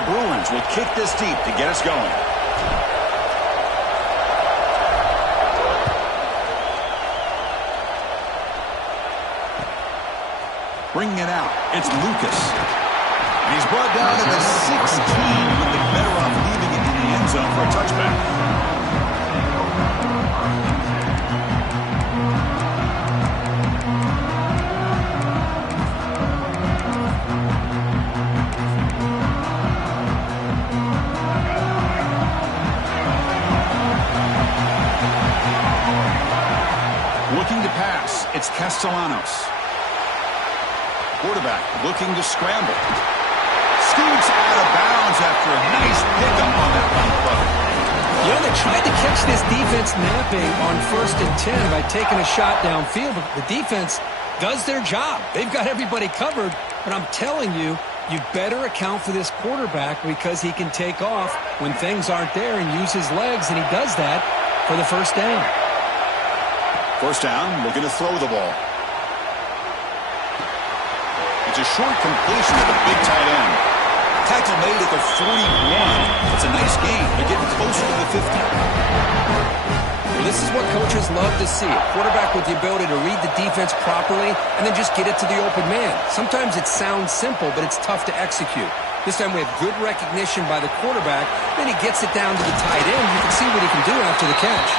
the Bruins will kick this deep to get us going. Bringing it out, it's Lucas. And he's brought down to the 16. Would be better off leaving it in the end zone for a touchback. Looking to pass, it's Castellanos. Quarterback looking to scramble. Scoots out of bounds after a nice pickup on that run play. You know, they tried to catch this defense napping on 1st and 10 by taking a shot downfield, but the defense does their job. They've got everybody covered, but I'm telling you, you better account for this quarterback because he can take off when things aren't there and use his legs, and he does that for the first down. First down, looking to throw the ball. It's a short completion to the big tight end. Tackle made at the 41. It's a nice gain. They're getting closer to the 50. Well, this is what coaches love to see. A quarterback with the ability to read the defense properly and then just get it to the open man. Sometimes it sounds simple, but it's tough to execute. This time we have good recognition by the quarterback. Then he gets it down to the tight end. You can see what he can do after the catch.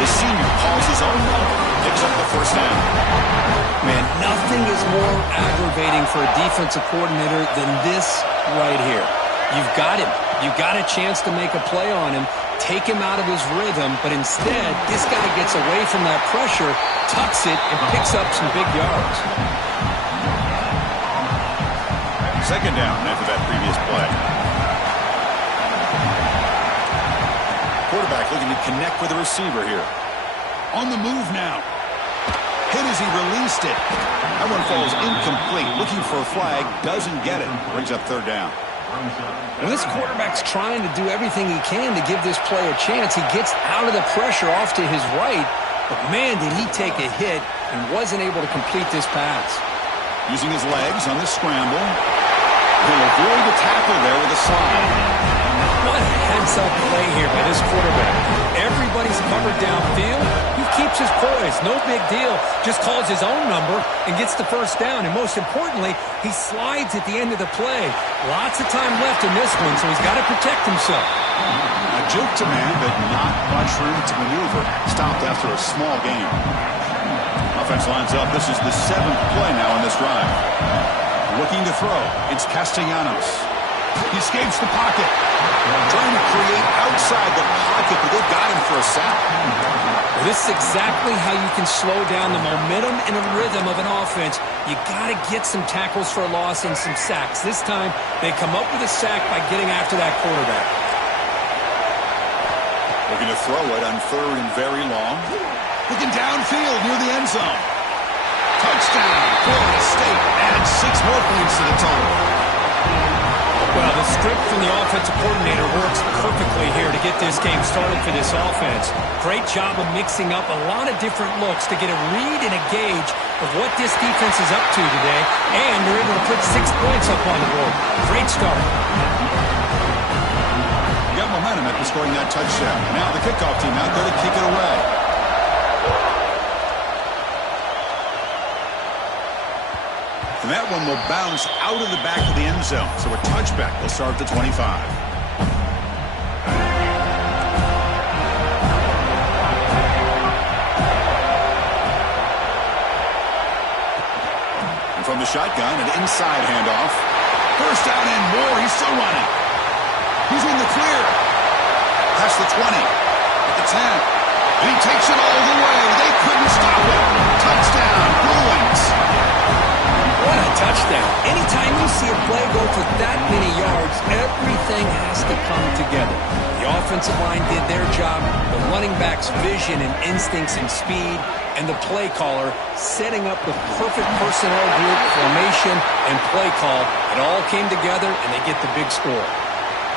The senior calls his own number, picks up the first down. Man, nothing is more aggravating for a defensive coordinator than this right here. You've got him. You've got a chance to make a play on him, take him out of his rhythm, but instead, this guy gets away from that pressure, tucks it, and picks up some big yards. Second down after that previous play. Quarterback looking to connect with the receiver here. On the move now. Hit as he released it. That one falls incomplete. Looking for a flag. Doesn't get it. Brings up third down. Well, this quarterback's trying to do everything he can to give this play a chance. He gets out of the pressure off to his right. But, man, did he take a hit and wasn't able to complete this pass. Using his legs on the scramble. He'll avoid the tackle there with a slide. What a heads-up play here by this quarterback. Everybody's covered downfield. He keeps his poise. No big deal. Just calls his own number and gets the first down. And most importantly, he slides at the end of the play. Lots of time left in this one, so he's got to protect himself. A juke to man, but not much room to maneuver. Stopped after a small gain. Offense lines up. This is the 7th play now in this drive. Looking to throw. It's Castellanos. He escapes the pocket. Trying to create outside the pocket, but they've got him for a sack. Well, this is exactly how you can slow down the momentum and a rhythm of an offense. You got to get some tackles for a loss and some sacks. This time, they come up with a sack by getting after that quarterback. Looking to throw it on 3rd and very long. Looking downfield near the end zone. Touchdown, Florida State. Adds 6 more points to the total. Well, the script from the offensive coordinator works perfectly here to get this game started for this offense. Great job of mixing up a lot of different looks to get a read and a gauge of what this defense is up to today, and they're able to put 6 points up on the board. Great start. You got momentum after scoring that touchdown. Now the kickoff team out there to kick it away. And that one will bounce out of the back of the end zone. So a touchback will start at the 25. And from the shotgun, an inside handoff. First down and more. He's still running. He's in the clear. Past the 20. At the 10. And he takes it all the way. They couldn't stop him. Touchdown, Bruins. What a touchdown. Anytime you see a play go for that many yards, everything has to come together. The offensive line did their job, the running back's vision and instincts and speed, and the play caller setting up the perfect personnel group, formation, and play call. It all came together, and they get the big score.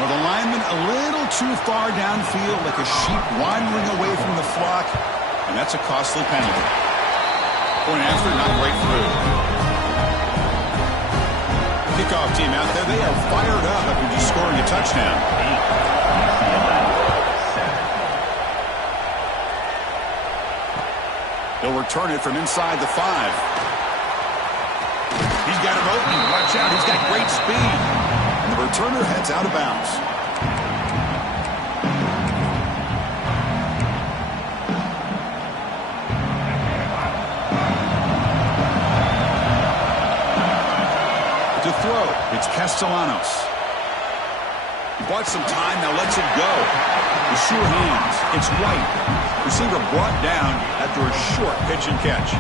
Well, the lineman a little too far downfield, like a sheep wandering away from the flock, and that's a costly penalty. Point after, not right through. kickoff team out there, they are fired up after just scoring a touchdown. He'll return it from inside the 5. He's got him open. Watch out. He's got great speed. And the returner heads out of bounds. To throw, it's Castellanos. He bought some time, now lets it go. The sure hands, it's White. Receiver brought down after a short pitch and catch.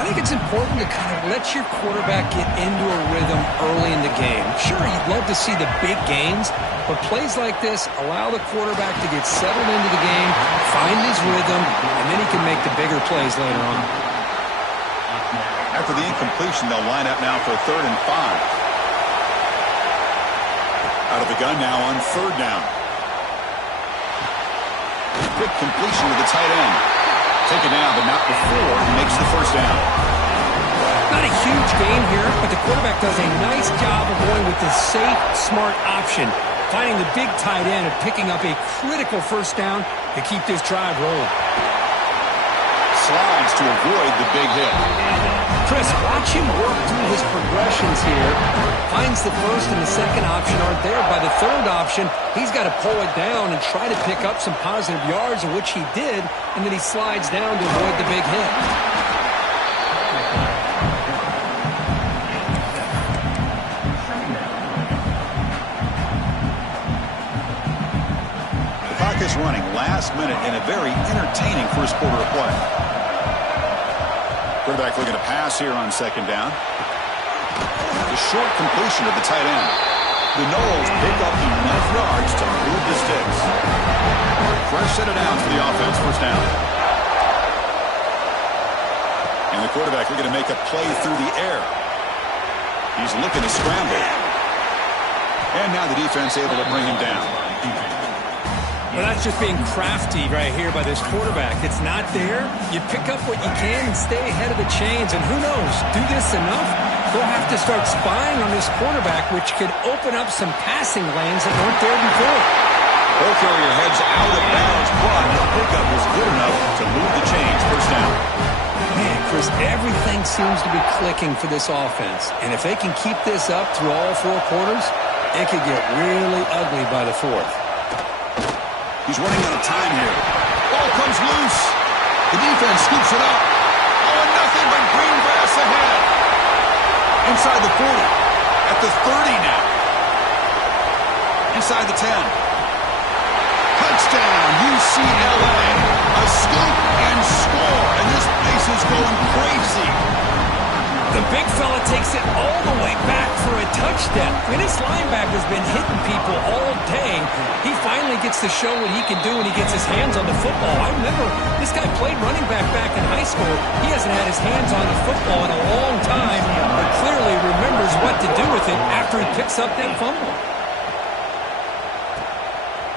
I think it's important to kind of let your quarterback get into a rhythm early in the game. Sure, you'd love to see the big gains, but plays like this allow the quarterback to get settled into the game, find his rhythm, and then he can make the bigger plays later on. After the incompletion, they'll line up now for a 3rd and 5. Out of the gun now on 3rd down. Quick completion to the tight end. Taken down, but not before he makes the 1st down. Not a huge gain here, but the quarterback does a nice job of going with the safe, smart option, finding the big tight end and picking up a critical 1st down to keep this drive rolling. Slides to avoid the big hit. Chris, watch him work through his progressions here. Finds the 1st and the 2nd option aren't there. By the 3rd option, he's got to pull it down and try to pick up some positive yards, of which he did, and then he slides down to avoid the big hit. The clock is running last minute in a very entertaining first quarter of play. Quarterback looking to pass here on 2nd down. The short completion of the tight end. The Noles pick up enough yards to move the sticks. Fresh set of downs for the offense, 1st down. And the quarterback looking to make a play through the air. He's looking to scramble. And now the defense able to bring him down. Well, that's just being crafty right here by this quarterback. It's not there. You pick up what you can and stay ahead of the chains. And who knows, do this enough, they'll have to start spying on this quarterback, which could open up some passing lanes that weren't there before. Both carrier heads out of bounds, but the pickup was good enough to move the chains. 1st down. Man, Chris, everything seems to be clicking for this offense. And if they can keep this up through all 4 quarters, it could get really ugly by the 4th. He's running out of time here. Ball comes loose. The defense scoops it up. Oh, and nothing but green grass ahead. Inside the 40. At the 30 now. Inside the 10. Touchdown, UCLA. A scoop and score. And this place is going crazy. The big fella takes it all the way back for a touchdown. I mean, this linebacker's been hitting people all day. He finally gets to show what he can do when he gets his hands on the football. I remember this guy played running back in high school. He hasn't had his hands on the football in a long time, but clearly remembers what to do with it after he picks up that fumble.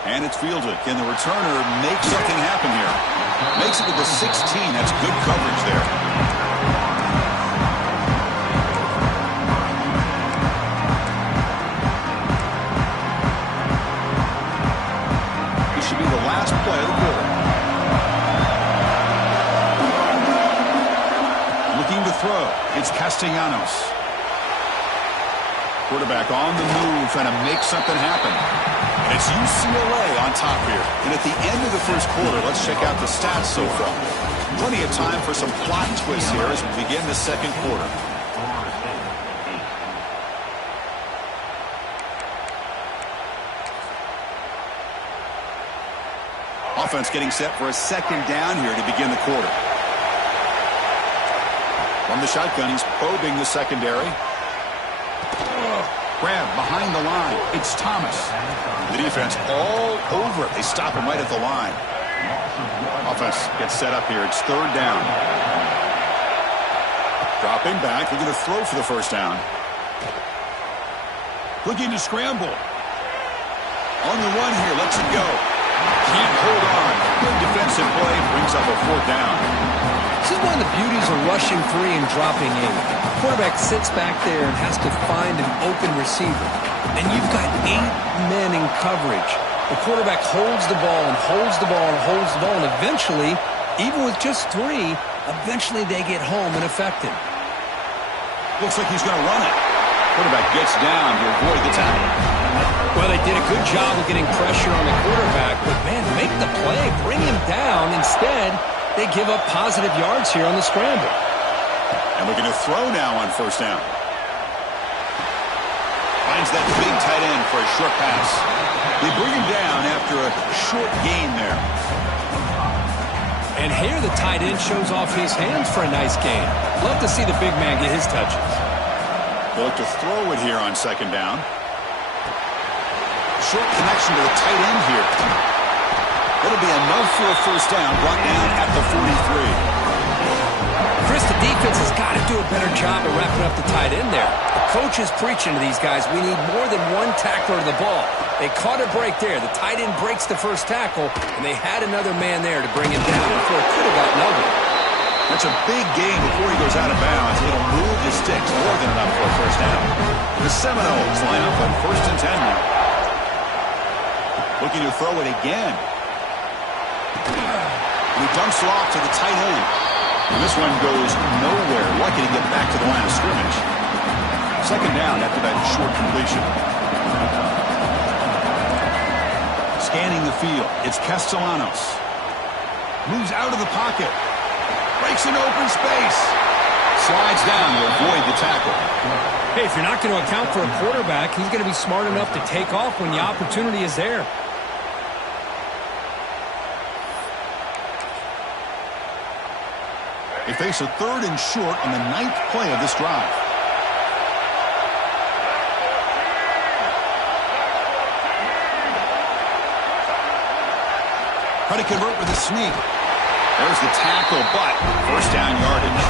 And it's fielded. Can the returner make something happen here? Makes it to the 16. That's good coverage there. Should be the last play of the quarter. Looking to throw. It's Castellanos. Quarterback on the move, trying to make something happen. And it's UCLA on top here. And at the end of the first quarter, let's check out the stats so far. Plenty of time for some plot twists here as we begin the 2nd quarter. Offense getting set for a 2nd down here to begin the quarter. From the shotgun, he's probing the secondary. Grab behind the line. It's Thomas. The defense all over it. They stop him right at the line. Offense gets set up here. It's 3rd down. Dropping back. Looking to throw for the 1st down. Looking to scramble. On the run here. Lets it go. Can't hold on. Good defensive play. Brings up a 4th down. This is one of the beauties of rushing 3 and dropping 8. The quarterback sits back there and has to find an open receiver. And you've got 8 men in coverage. The quarterback holds the ball and holds the ball and holds the ball, and eventually, even with just 3, eventually they get home and affect him. Looks like he's going to run it. Quarterback gets down to avoid the tackle. Well, they did a good job of getting pressure on the quarterback, but, man, make the play, bring him down. Instead, they give up positive yards here on the scramble. And looking to throw now on first down. Finds that big tight end for a short pass. They bring him down after a short gain there. And here the tight end shows off his hands for a nice gain. Love to see the big man get his touches. They look to throw it here on second down. Short connection to the tight end here. It'll be enough for a first down, brought down at the 43. Chris, the defense has got to do a better job of wrapping up the tight end there. The coach is preaching to these guys, we need more than one tackler to the ball. They caught a break there. The tight end breaks the first tackle, and they had another man there to bring him down before it could have gotten ugly. That's a big gain before he goes out of bounds. It'll move the sticks more than enough for a first down. The Seminoles line up on 1st and 10 now. Looking to throw it again. He dumps it off to the tight end. And this one goes nowhere. Lucky to get back to the line of scrimmage. Second down after that short completion. Scanning the field. It's Castellanos. Moves out of the pocket. Breaks an open space. Slides down to avoid the tackle. Hey, if you're not going to account for a quarterback, he's going to be smart enough to take off when the opportunity is there. They face a 3rd and short on the 9th play of this drive. Try to convert with a sneak. There's the tackle, but first down yardage.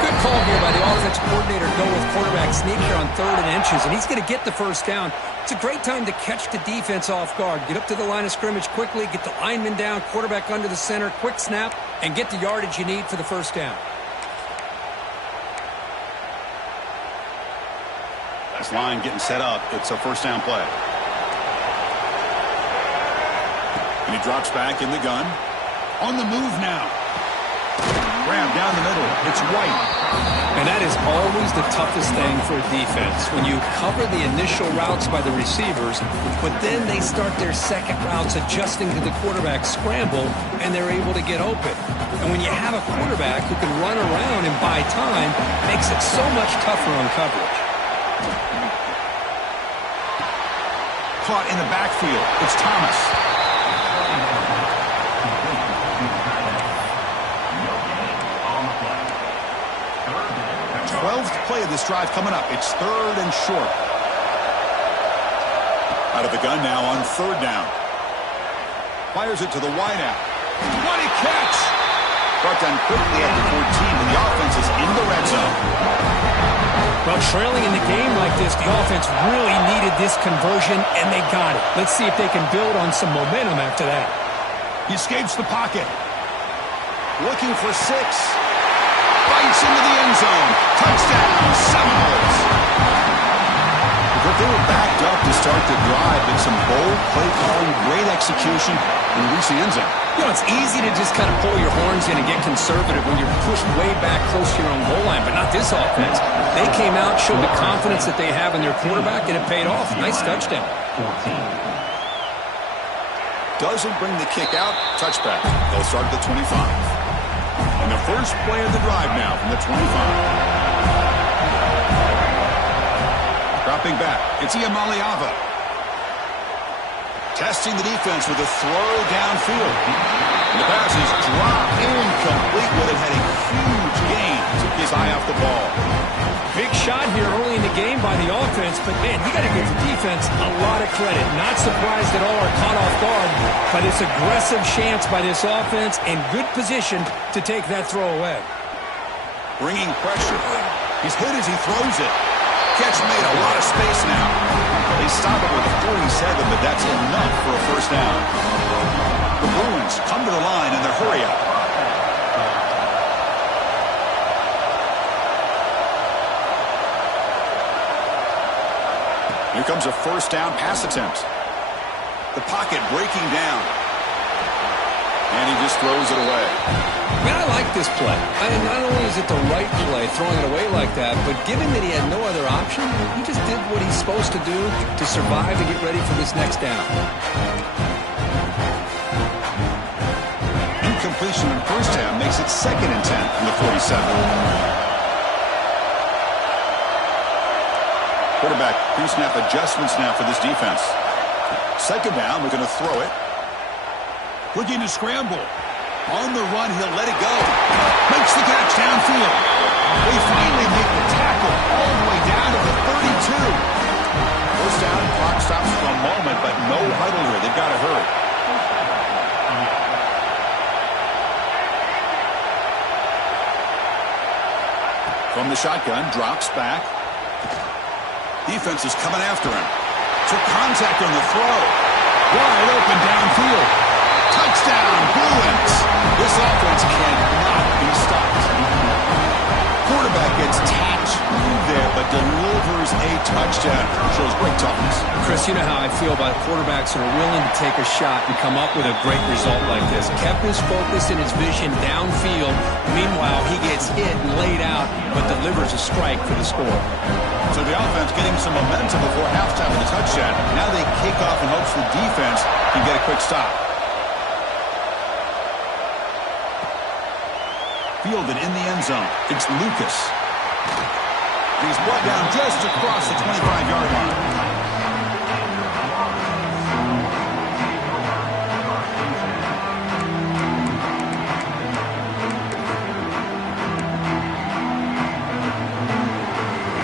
Good call here by the offensive coordinator to go with quarterback sneak here on 3rd and inches, and he's going to get the first down. It's a great time to catch the defense off guard. Get up to the line of scrimmage quickly, get the lineman down, quarterback under the center, quick snap, and get the yardage you need for the first down. This line getting set up. It's a first down play. And he drops back in the gun. On the move now. Grab down the middle. It's White. And that is always the toughest thing for a defense, when you cover the initial routes by the receivers, but then they start their second routes adjusting to the quarterback scramble, and they're able to get open. And when you have a quarterback who can run around and buy time, it makes it so much tougher on coverage. Caught in the backfield. It's Thomas. 12th play of this drive coming up. It's 3rd and short. Out of the gun now on 3rd down. Fires it to the wideout. What a catch! Brought down quickly at the 14, and the offense is in the red zone. Well, trailing in the game like this, the offense really needed this conversion, and they got it. Let's see if they can build on some momentum after that. He escapes the pocket. Looking for 6. Bites into the end zone. Touchdown, Seminoles. But they were backed up to start the drive, but some bold play calling, great execution, and reach the end zone. You know, it's easy to just kind of pull your horns in and get conservative when you're pushed way back close to your own goal line, but not this offense. They came out, showed the confidence that they have in their quarterback, and it paid off. Nice touchdown. Doesn't bring the kick out. Touchback. They'll start at the 25. And the first play of the drive now from the 25. Dropping back. It's Iamaleava. Testing the defense with a throw downfield. And the pass is dropped incomplete, but it had a huge gain. Took his eye off the ball. Big shot here early in the game by the offense, but, man, you got to give the defense a lot of credit. Not surprised at all or caught off guard, but it's aggressive chance by this offense and good position to take that throw away. Bringing pressure. He's hit as he throws it. Catch made, a lot of space now. They stop it with a 47, but that's enough for a first down. The Bruins come to the line in their hurry up. Here comes a first down pass attempt. The pocket breaking down. And he just throws it away. Man, I like this play. Not only is it the right play, throwing it away like that, but given that he had no other option, he just did what he's supposed to do to survive and get ready for this next down. Incompletion in first half makes it 2nd and 10 from the 47. Quarterback pre-snap adjustments now for this defense. 2nd down, we're going to throw it. Looking to scramble. On the run, he'll let it go. Makes the catch downfield. They finally make the tackle all the way down to the 32. First down, clock stops for a moment, but no huddle here. They've got to hurry. From the shotgun, drops back. Defense is coming after him. Took contact on the throw. Wide open downfield. Touchdown, Bruins. This offense cannot be stopped. Quarterback gets tapped through there, but delivers a touchdown. Shows great toughness. Chris, you know how I feel about quarterbacks that are willing to take a shot and come up with a great result like this. Kept his focus and his vision downfield. Meanwhile, he gets hit and laid out, but delivers a strike for the score. So the offense getting some momentum before halftime with a touchdown. Now they kick off in hopes the defense can get a quick stop. Fielded in the end zone. It's Lucas. He's brought down just across the 25-yard line.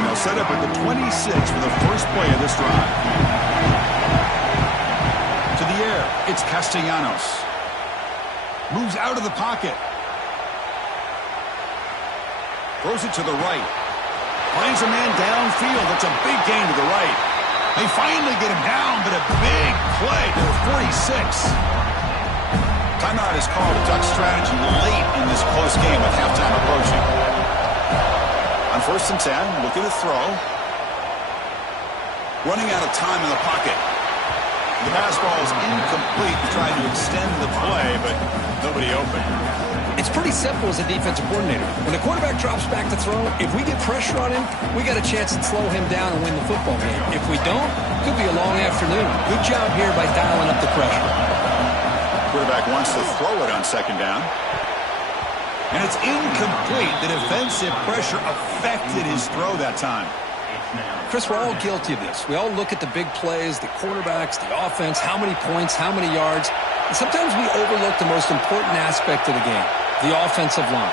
Now set up at the 26 for the first play of this drive. To the air, it's Castellanos. Moves out of the pocket. Throws it to the right. Finds a man downfield. That's a big gain to the right. They finally get him down, but a big play to the 46. Timeout is called. A duck strategy late in this close game with halftime approaching. On 1st and 10, looking to throw. Running out of time in the pocket. The pass ball is incomplete. He tried to extend the play, but nobody open. It's pretty simple as a defensive coordinator. When the quarterback drops back to throw, if we get pressure on him, we got a chance to slow him down and win the football game. If we don't, it could be a long afternoon. Good job here by dialing up the pressure. Quarterback wants to throw it on 2nd down. And it's incomplete. The defensive pressure affected his throw that time. Chris, we're all guilty of this. We all look at the big plays, the quarterbacks, the offense, how many points, how many yards. And sometimes we overlook the most important aspect of the game, the offensive line.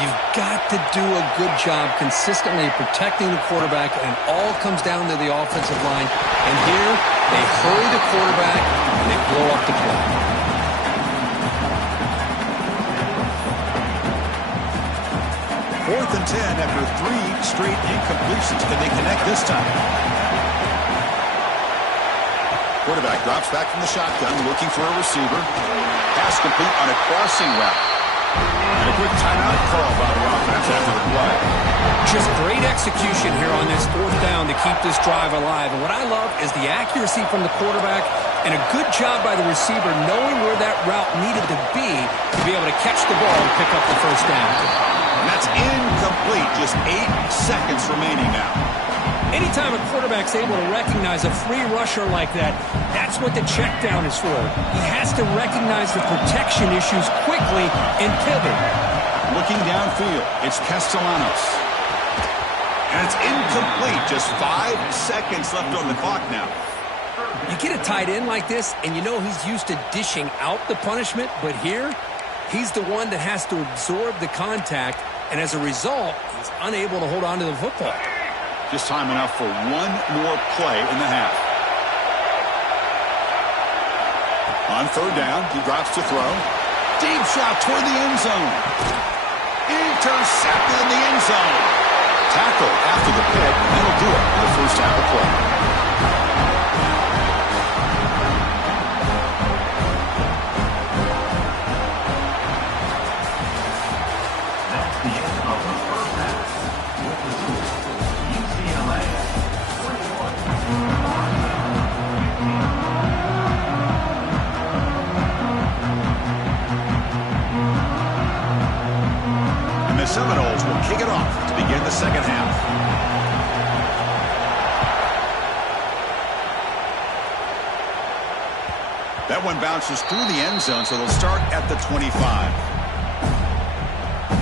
You've got to do a good job consistently protecting the quarterback, and it all comes down to the offensive line. And here, they hurry the quarterback, and they blow up the play. 4th and 10 after 3 straight incompletions. Can they connect this time? Quarterback drops back from the shotgun, looking for a receiver. Pass complete on a crossing route. And a quick timeout call by the offense after the play. Just great execution here on this 4th down to keep this drive alive. And what I love is the accuracy from the quarterback and a good job by the receiver knowing where that route needed to be able to catch the ball and pick up the first down. And that's incomplete. Just 8 seconds remaining now. Anytime a quarterback's able to recognize a free rusher like that, that's what the check down is for. He has to recognize the protection issues quickly and pivot. Looking downfield, it's Castellanos. And it's incomplete. Just 5 seconds left on the clock now. You get a tight end like this, and you know he's used to dishing out the punishment, but here, he's the one that has to absorb the contact, and as a result, he's unable to hold on to the football. Just time enough for one more play in the half. On 3rd down, he drops to throw. Deep shot toward the end zone. Intercepted in the end zone. Tackle after the pick, and that'll do it for the first half of play. UCLA 21. That one bounces through the end zone, so they'll start at the 25.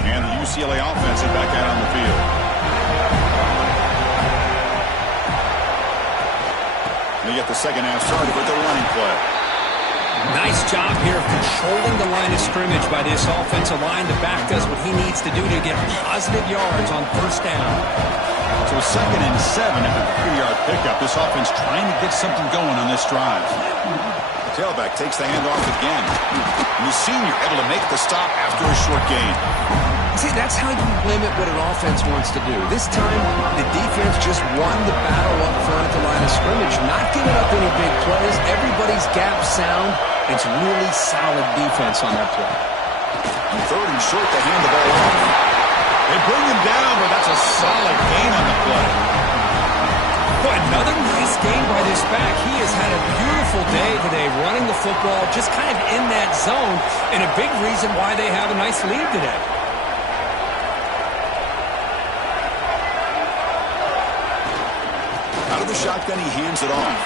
And the UCLA offense is back out on the field. They get the second half started with the running play. Nice job here of controlling the line of scrimmage by this offensive line. The back does what he needs to do to get positive yards on first down. So 2nd and 7 after the 3-yard pickup. This offense trying to get something going on this drive. The tailback takes the handoff again. And the senior able to make the stop after a short gain. See, that's how you limit what an offense wants to do. This time, the defense just won the battle up front at the line of scrimmage, not giving up any big plays. Everybody's gap sound. It's really solid defense on that play. 3rd and short, they hand the ball off. They bring him down, but that's a solid gain on the play. Boy, another nice game by this back. He has had a beautiful day today running the football, just kind of in that zone, and a big reason why they have a nice lead today. Out of the shotgun, he hands it off.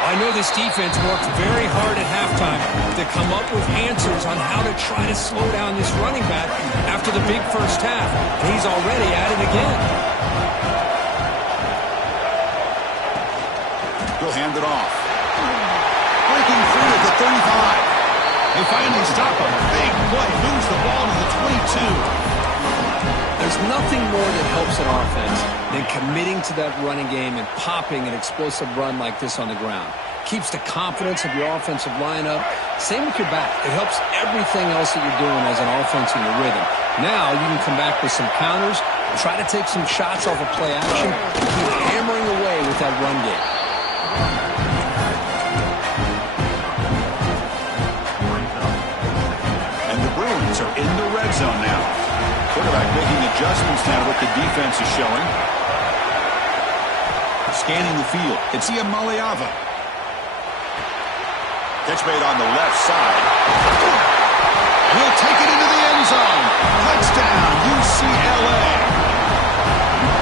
I know this defense worked very hard at halftime to come up with answers on how to try to slow down this running back after the big first half. And he's already at it again. He'll hand it off. Breaking free at the 35. They finally stop a big play. Moves the ball to the 22. There's nothing more that helps an offense than committing to that running game and popping an explosive run like this on the ground. Keeps the confidence of your offensive lineup. Same with your back. It helps everything else that you're doing as an offense in your rhythm. Now you can come back with some counters, try to take some shots off of play action, and keep hammering away with that run game. And the Bruins are in the red zone now. Quarterback making adjustments now what the defense is showing. Scanning the field. It's Ian Maliava. Catch made on the left side. And he'll take it into the end zone. Touchdown, UCLA.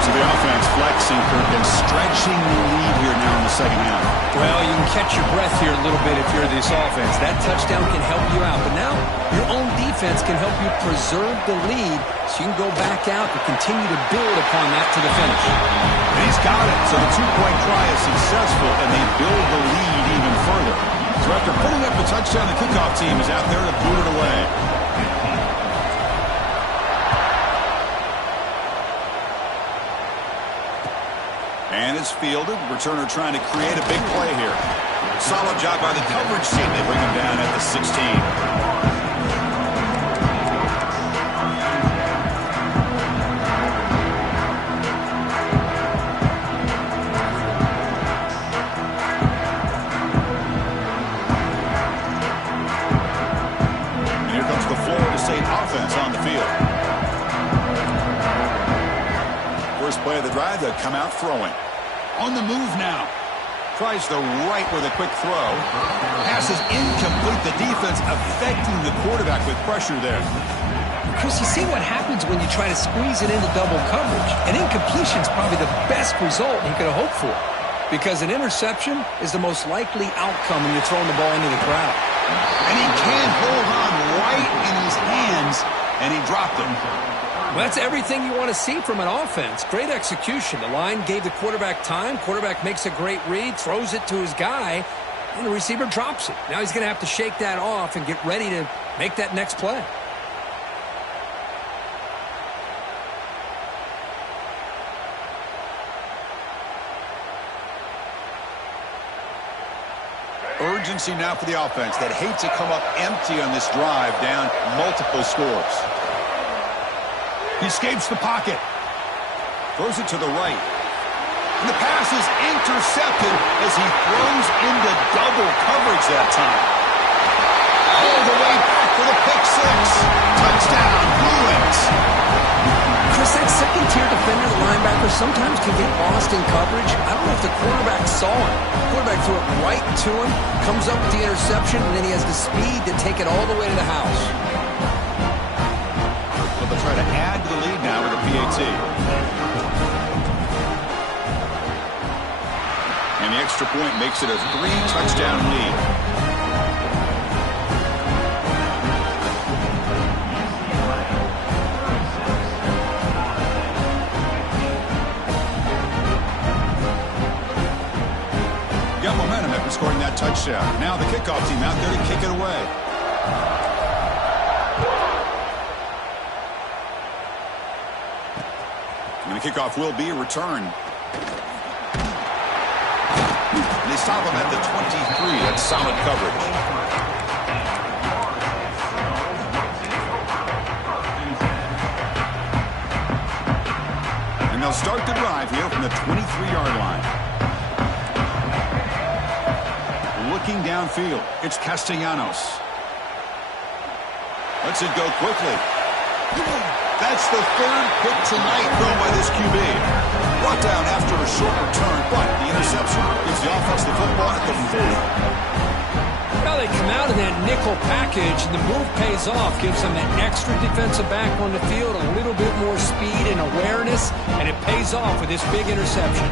So the offense flexing, Kirk, and stretching the lead here now in the second half. Well, you can catch your breath here a little bit if you're this offense. That touchdown can help you out. But now your own defense can help you preserve the lead so you can go back out and continue to build upon that to the finish. And he's got it. So the two-point try is successful, and they build the lead even further. So after putting up the touchdown, the kickoff team is out there to boot it away. And it's fielded. Returner trying to create a big play here. Solid job by the coverage team. They bring him down at the 16. Offense on the field. First play of the drive, they'll come out throwing. On the move now. Tries the right with a quick throw. Pass is incomplete. The defense affecting the quarterback with pressure there. Chris, you see what happens when you try to squeeze it into double coverage. An incompletion is probably the best result you could have hoped for, because an interception is the most likely outcome when you're throwing the ball into the crowd. And he can't hold on right in his hands, and he dropped it. Well, that's everything you want to see from an offense. Great execution. The line gave the quarterback time. Quarterback makes a great read, throws it to his guy, and the receiver drops it. Now he's going to have to shake that off and get ready to make that next play. Urgency now for the offense that hate to come up empty on this drive, down multiple scores. He escapes the pocket. Throws it to the right. And the pass is intercepted as he throws into double coverage that time. All the way back for the pick six. Touchdown, Bruins. Chris, that second-tier defender, the linebacker, sometimes can get lost in coverage. I don't know if the quarterback saw him. The quarterback threw it right to him, comes up with the interception, and then he has the speed to take it all the way to the house. Well, they'll try to add to the lead now with a PAT. And the extra point makes it a 3-touchdown lead. in scoring that touchdown. Now the kickoff team out there to kick it away. And the kickoff will be a return. They stop him at the 23. That's solid coverage. And they'll start the drive here from the 23-yard line. Looking downfield, it's Castellanos. Lets it go quickly. That's the third pick tonight thrown by this QB. Brought down after a short return, but the interception gives the offense the football at the 40. Well, they come out in that nickel package, and the move pays off. Gives them an extra defensive back on the field, a little bit more speed and awareness, and it pays off with this big interception.